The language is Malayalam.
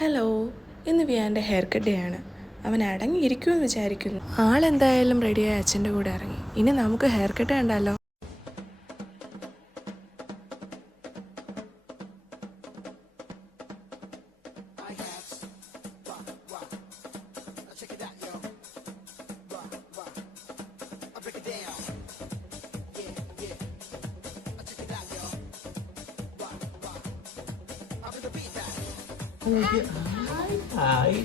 ഹലോ, ഇന്ന് വിയാൻ്റെ ഹെയർ കട്ട് ഡേ ആണ്. അവൻ അടങ്ങിയിരിക്കുമെന്ന് വിചാരിക്കുന്നു. ആളെന്തായാലും റെഡിയായി അച്ഛൻ്റെ കൂടെ ഇറങ്ങി. ഇനി നമുക്ക് ഹെയർ കട്ട് കണ്ടാലോ? Hai.